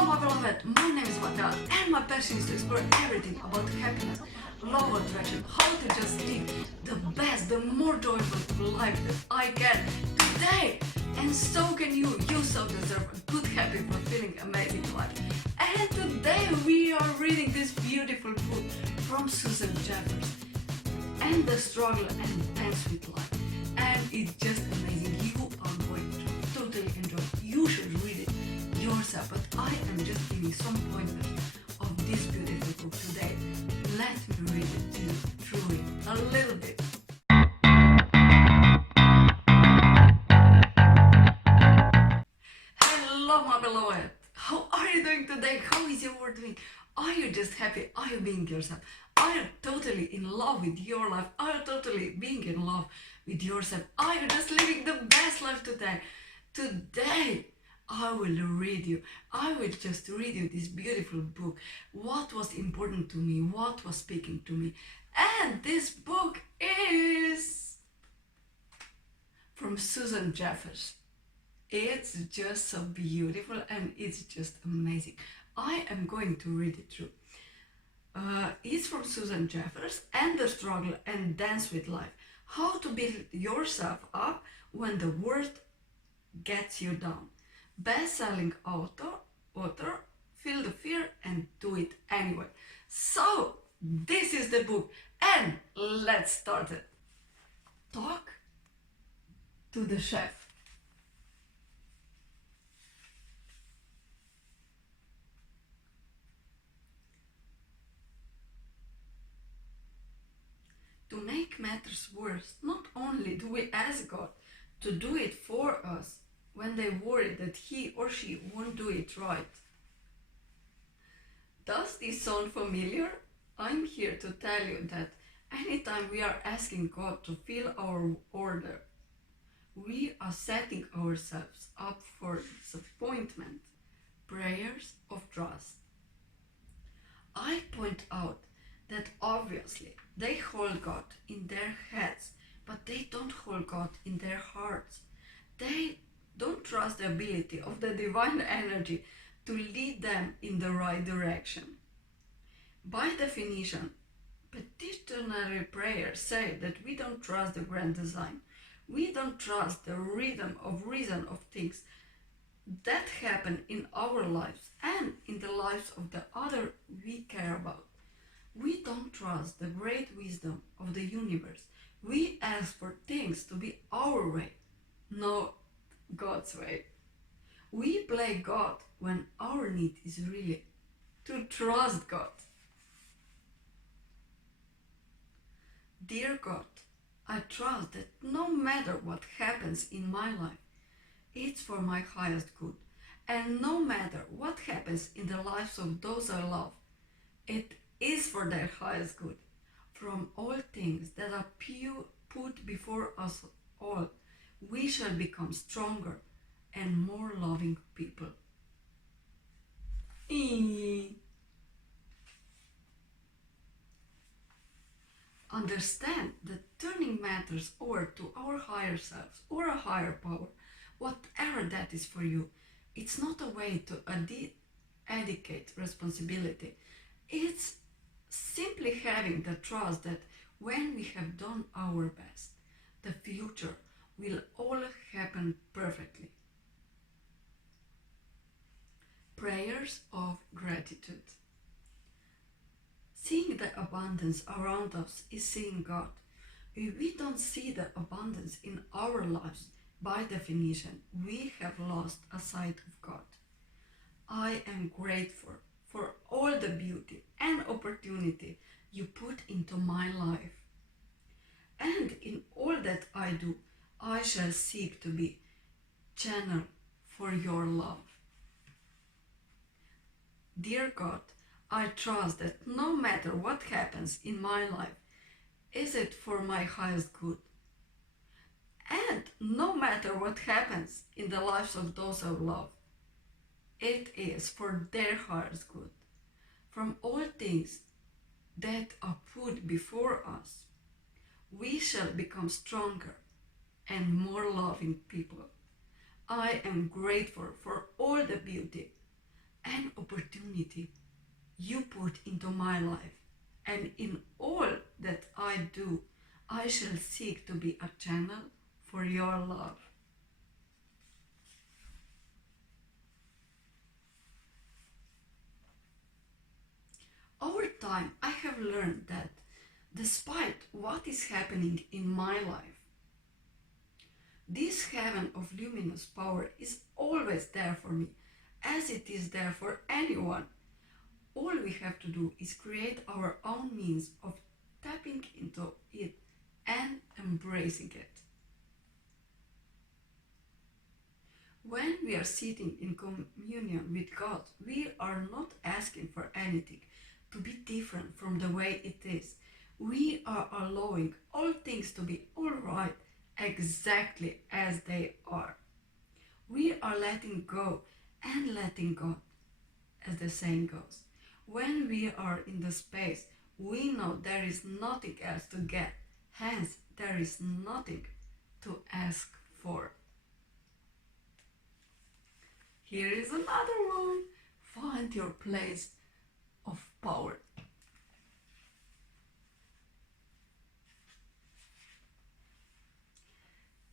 Hello my beloved, my name is Kateja and my passion is to explore everything about happiness, love, attraction, how to just live the best, the more joyful life that I can today. And so can you. You so deserve a good, happy, fulfilling, amazing life. And today we are reading this beautiful book from Susan Jeffers, and the struggle and dance with life. And it's just amazing. You are going to totally enjoy it. You should read it yourself, but I am just giving some pointers of this beautiful book today. Let me read it to you through it a little bit. Hello my beloved, how are you doing today? How is your world doing? Are you just happy? Are you being yourself? Are you totally in love with your life? Are you totally being in love with yourself? Are you just living the best life today? Today I will just read you this beautiful book. What was important to me? What was speaking to me? And this book is from Susan Jeffers. It's just so beautiful and it's just amazing. I am going to read it through. It's from Susan Jeffers, and the struggle and dance with life. How to build yourself up when the world gets you down. Best-selling author, feel the fear and do it anyway. So this is the book, and let's start it. Talk to the chef. To make matters worse, not only do we ask God to do it for us when they worry that he or she won't do it right. Does this sound familiar? I'm here to tell you that anytime we are asking God to fill our order, we are setting ourselves up for disappointment. Prayers of trust. I point out that obviously they hold God in their heads, but they don't hold God in their hearts. They don't trust the ability of the divine energy to lead them in the right direction. By definition, petitionary prayers say that we don't trust the grand design. We don't trust the rhythm of reason of things that happen in our lives and in the lives of the other we care about. We don't trust the great wisdom of the universe. We ask for things to be our way, not God's way. We play God when our need is really to trust God. Dear God, I trust that no matter what happens in my life, it's for my highest good. And no matter what happens in the lives of those I love, it is for their highest good. From all things that are put before us all, we shall become stronger and more loving people. Understand that turning matters over to our higher selves or a higher power, whatever that is for you, it's not a way to abdicate responsibility. It's simply having the trust that when we have done our best, the future will all happen perfectly. Prayers of gratitude. Seeing the abundance around us is seeing God. If we don't see the abundance in our lives, by definition, we have lost a sight of God. I am grateful for all the beauty and opportunity you put into my life. And in all that I do, I shall seek to be channel for your love. Dear God, I trust that no matter what happens in my life, is it for my highest good. And no matter what happens in the lives of those I love, it is for their highest good. From all things that are put before us, we shall become stronger and more loving people. I am grateful for all the beauty an opportunity you put into my life, and in all that I do, I shall seek to be a channel for your love. Over time, I have learned that despite what is happening in my life, this heaven of luminous power is always there for me, as it is there for anyone. All we have to do is create our own means of tapping into it and embracing it. When we are sitting in communion with God, we are not asking for anything to be different from the way it is. We are allowing all things to be alright exactly as they are. We are letting go and letting God, as the saying goes. When we are in the space, we know there is nothing else to get, hence, there is nothing to ask for. Here is another one. Find your place of power.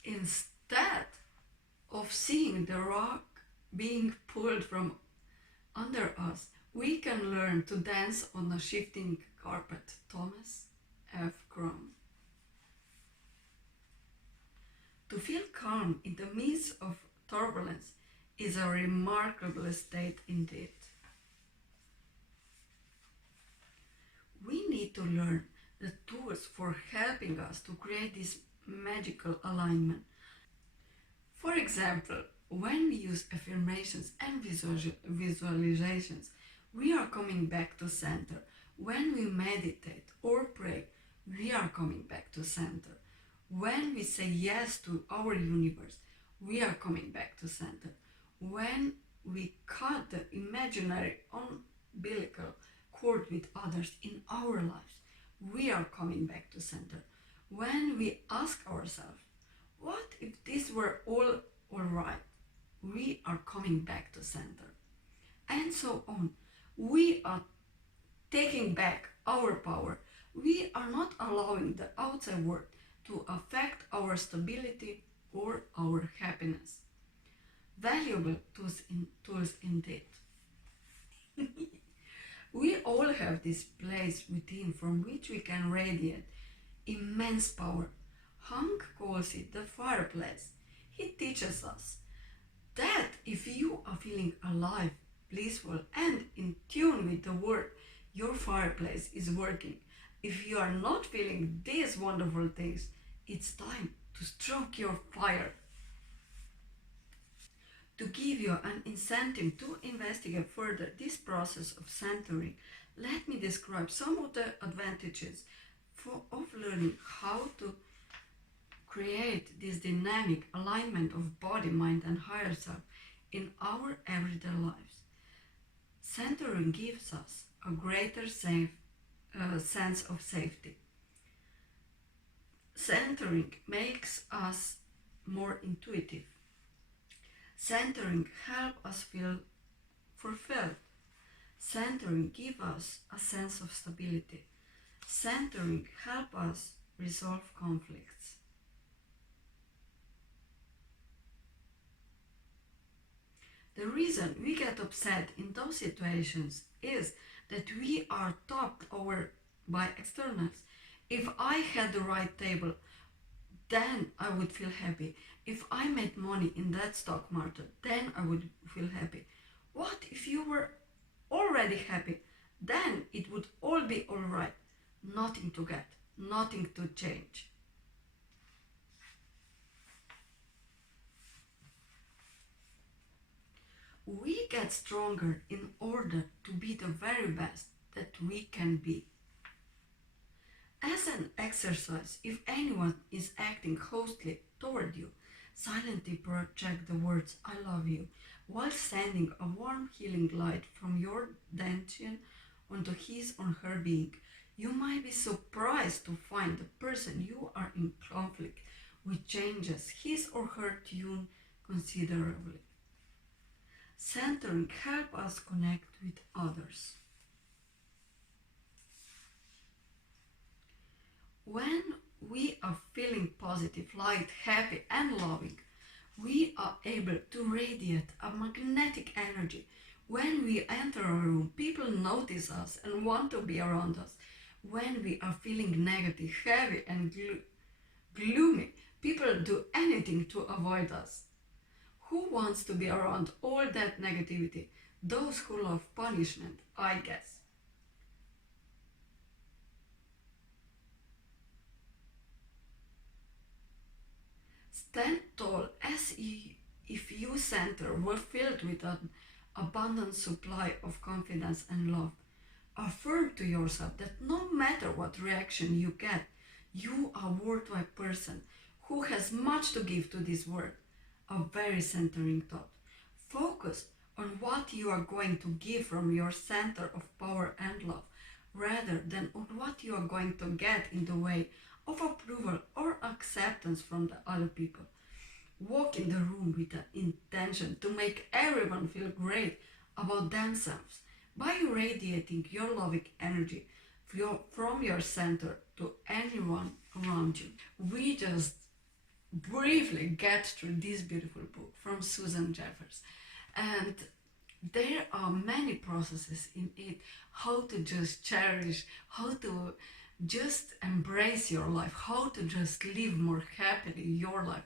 Instead of seeing the rock being pulled from under us, we can learn to dance on a shifting carpet. Thomas F. Crumb. To feel calm in the midst of turbulence is a remarkable state indeed. We need to learn the tools for helping us to create this magical alignment. For example, when we use affirmations and visualizations, we are coming back to center. When we meditate or pray, we are coming back to center. When we say yes to our universe, we are coming back to center. When we cut the imaginary umbilical cord with others in our lives, we are coming back to center. When we ask ourselves, what if this were all alright? We are coming back to center. And so on. We are taking back our power. We are not allowing the outside world to affect our stability or our happiness. Valuable tools indeed. We all have this place within from which we can radiate immense power. Hank calls it the fireplace. He teaches us that if you are feeling alive, blissful, and in tune with the world, your fireplace is working. If you are not feeling these wonderful things, it's time to stroke your fire. To give you an incentive to investigate further this process of centering, let me describe some of the advantages of learning how to create this dynamic alignment of body, mind, and higher self in our everyday lives. Centering gives us a greater sense of safety. Centering makes us more intuitive. Centering helps us feel fulfilled. Centering gives us a sense of stability. Centering helps us resolve conflicts. The reason we get upset in those situations is that we are topped over by externals. If I had the right table, then I would feel happy. If I made money in that stock market, then I would feel happy. What if you were already happy? Then it would all be alright. Nothing to get, nothing to change. We get stronger in order to be the very best that we can be. As an exercise, if anyone is acting hostily toward you, silently project the words "I love you" while sending a warm healing light from your tension onto his or her being. You might be surprised to find the person you are in conflict with changes his or her tune considerably. Centering helps us connect with others. When we are feeling positive, light, happy and loving, we are able to radiate a magnetic energy. When we enter a room, people notice us and want to be around us. When we are feeling negative, heavy and gloomy, people do anything to avoid us. Who wants to be around all that negativity? Those who love punishment, I guess. Stand tall as if your center were filled with an abundant supply of confidence and love. Affirm to yourself that no matter what reaction you get, you are a worthwhile person who has much to give to this world. A very centering thought. Focus on what you are going to give from your center of power and love, rather than on what you are going to get in the way of approval or acceptance from the other people. Walk in the room with the intention to make everyone feel great about themselves by radiating your loving energy from your center to anyone around you. We just briefly get through this beautiful book from Susanjeffers, and there are many processes in it, how to just cherish, how to just embrace your life, how to just live more happily your life.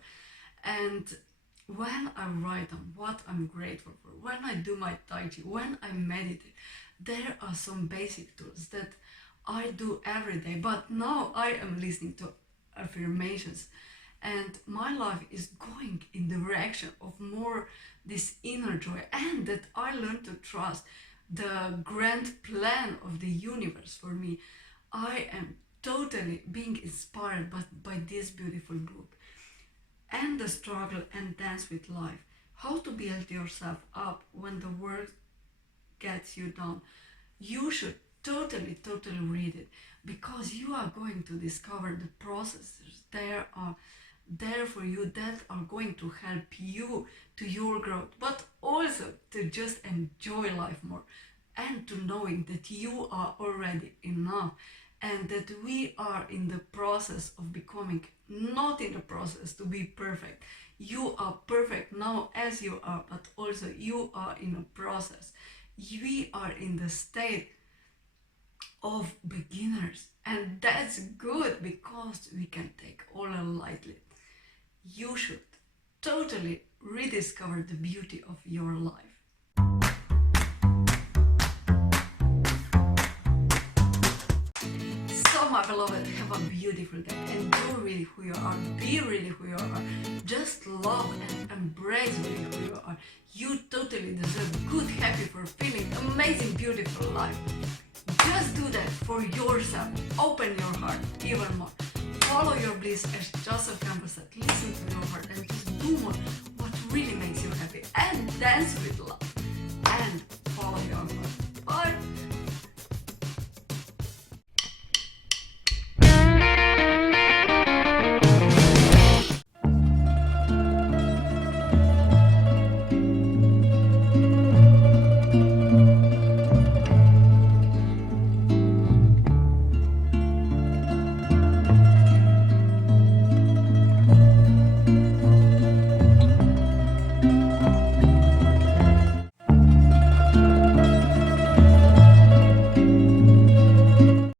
And when I write on what I'm grateful for, when I do my Tai Chi, when I meditate, there are some basic tools that I do every day, but now I am listening to affirmations and my life is going in the direction of more this inner joy, and that I learn to trust the grand plan of the universe for me. I am totally being inspired by this beautiful book. And the struggle and dance with life. How to build yourself up when the world gets you down. You should totally read it, because you are going to discover the processes there are there for you that are going to help you to your growth, but also to just enjoy life more, and to knowing that you are already enough, and that we are in the process of becoming, not in the process to be perfect. You are perfect now as you are, but also you are in a process. We are in the state of beginners, and that's good because we can take all lightly. You should totally rediscover the beauty of your life. So my beloved, have a beautiful day and do really who you are, be really who you are, just love and embrace really who you are. You totally deserve good, happy, fulfilling, amazing, beautiful life. Just do that for yourself. Open your heart even more. Follow your bliss, as Joseph Campbell said. Listen to your heart and just do more what really makes you happy, and dance with love.